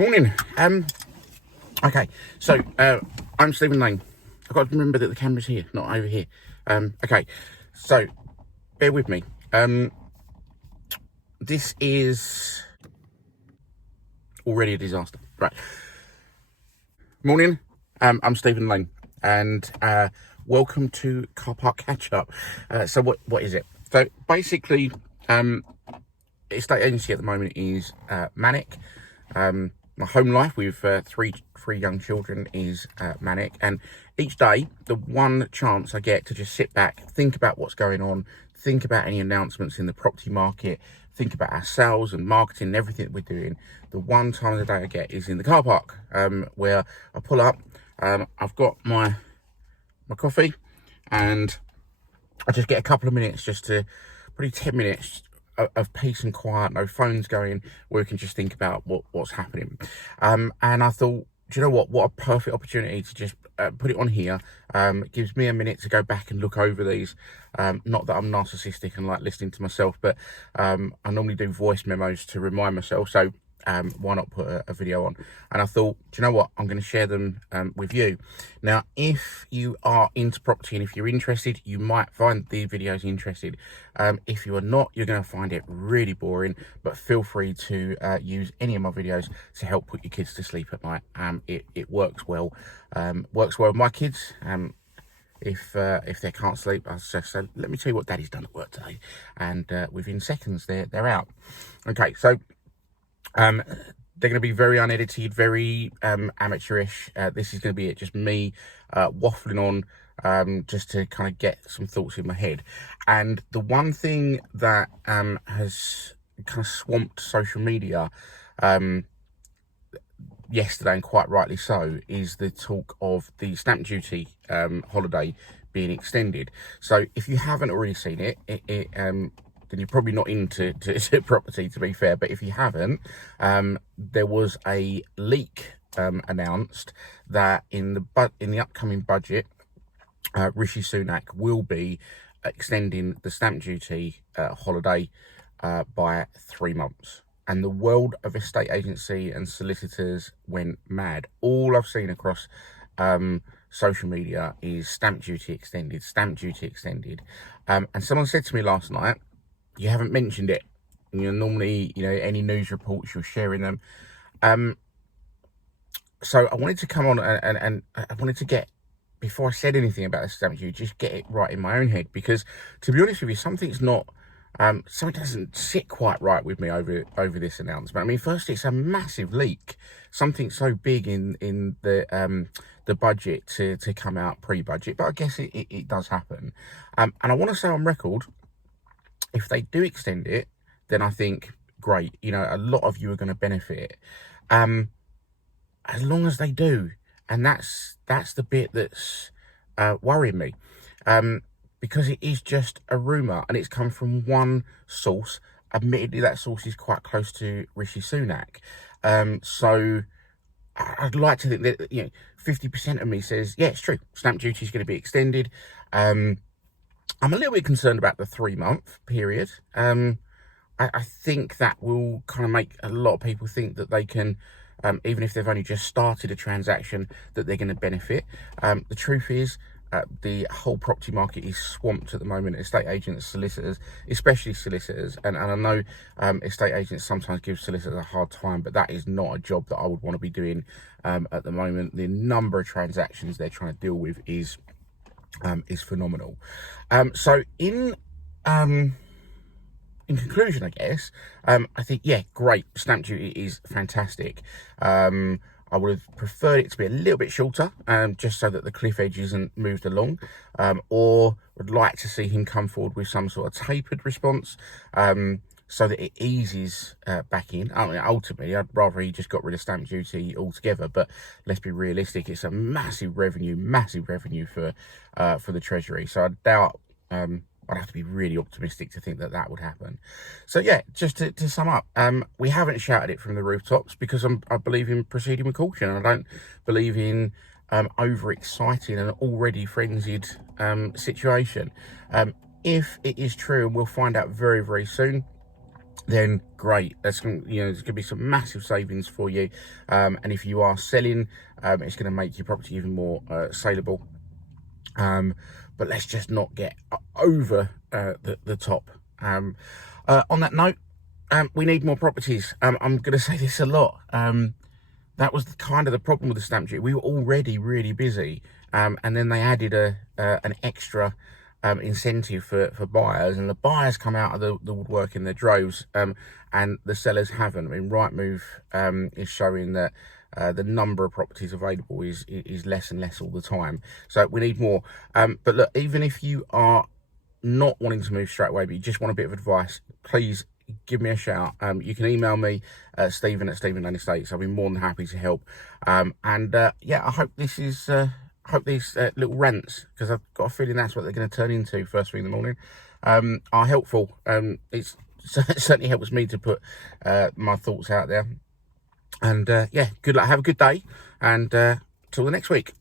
Morning. Okay, so I'm Stephen Lane. I've got to remember that the camera's here, not over here. Okay, so bear with me. This is already a disaster. Right. Morning. I'm Stephen Lane, and welcome to Car Park Catch Up. So what is it? So basically, estate agency at the moment is manic. My home life with three young children is manic, and each day the one chance I get to just sit back, think about what's going on, think about any announcements in the property market, think about our sales and marketing and everything that we're doing, the one time of the day I get is in the car park, where I pull up. I've got my coffee, and I just get a couple of minutes, just to probably 10 minutes of peace and quiet, no phones going, where we can just think about what's happening. And I thought, do you know what a perfect opportunity to just put it on here. It gives me a minute to go back and look over these. Not that I'm narcissistic and like listening to myself, but I normally do voice memos to remind myself, so why not put a video on? And I thought, do you know what, I'm going to share them with you. Now, if you are into property and if you're interested, you might find the videos interesting. If you are not, you're going to find it really boring, but feel free to use any of my videos to help put your kids to sleep at night. It works well. Works well with my kids. If they can't sleep, I say, so let me tell you what Daddy's done at work today, and within seconds they're out. Okay, so they're going to be very unedited, very amateurish. This is going to be it, just me waffling on, just to kind of get some thoughts in my head. And the one thing that has kind of swamped social media yesterday, and quite rightly so, is the talk of the stamp duty holiday being extended. So if you haven't already seen it, then you're probably not into property, to be fair. But if you haven't, there was a leak announced that in the upcoming budget, Rishi Sunak will be extending the stamp duty holiday by 3 months. And the world of estate agency and solicitors went mad. All I've seen across social media is stamp duty extended, stamp duty extended. And someone said to me last night, you haven't mentioned it. Normally, any news reports, you're sharing them. So I wanted to come on and I wanted to get, before I said anything about the stamp duty, just get it right in my own head. Because to be honest with you, something doesn't sit quite right with me over this announcement. I mean, first, it's a massive leak, something so big in the budget to come out pre-budget, but I guess it does happen. And I want to say on record, if they do extend it, then I think great. A lot of you are going to benefit, as long as they do. And that's the bit that's worrying me, because it is just a rumor and it's come from one source. Admittedly, that source is quite close to Rishi Sunak. So I'd like to think that 50% of me says, yeah, it's true, stamp duty is going to be extended. I'm a little bit concerned about the 3-month period. I think that will kind of make a lot of people think that they can, even if they've only just started a transaction, that they're going to benefit. The truth is, the whole property market is swamped at the moment. Estate agents, solicitors, especially solicitors, and I know estate agents sometimes give solicitors a hard time, but that is not a job that I would want to be doing at the moment. The number of transactions they're trying to deal with is phenomenal. So in conclusion, I guess, I think, yeah, great, stamp duty is fantastic. I would have preferred it to be a little bit shorter, just so that the cliff edge isn't moved along, or would like to see him come forward with some sort of tapered response, so that it eases back in. I mean, ultimately, I'd rather he just got rid of stamp duty altogether, but let's be realistic, it's a massive revenue for the Treasury. So I doubt, I'd have to be really optimistic to think that would happen. So yeah, just to sum up, we haven't shouted it from the rooftops because I believe in proceeding with caution. I don't believe in overexciting an already frenzied situation. If it is true, and we'll find out very, very soon, then great. That's gonna, there's gonna be some massive savings for you. And if you are selling, it's gonna make your property even more saleable. But let's just not get over the top. On that note, we need more properties. I'm gonna say this a lot. That was kind of the problem with the stamp duty. We were already really busy, and then they added an extra incentive for buyers, and the buyers come out of the woodwork in their droves, and the sellers haven't. I mean, Rightmove is showing that the number of properties available is less and less all the time. So we need more. But look, even if you are not wanting to move straight away, but you just want a bit of advice, please give me a shout. You can email me, Stephen at Stephen Lane Estates. I'll be more than happy to help. Yeah, I hope this is. Hope these little rants, because I've got a feeling that's what they're going to turn into first thing in the morning, are helpful. It certainly helps me to put my thoughts out there. And yeah, good luck. Have a good day, and till the next week.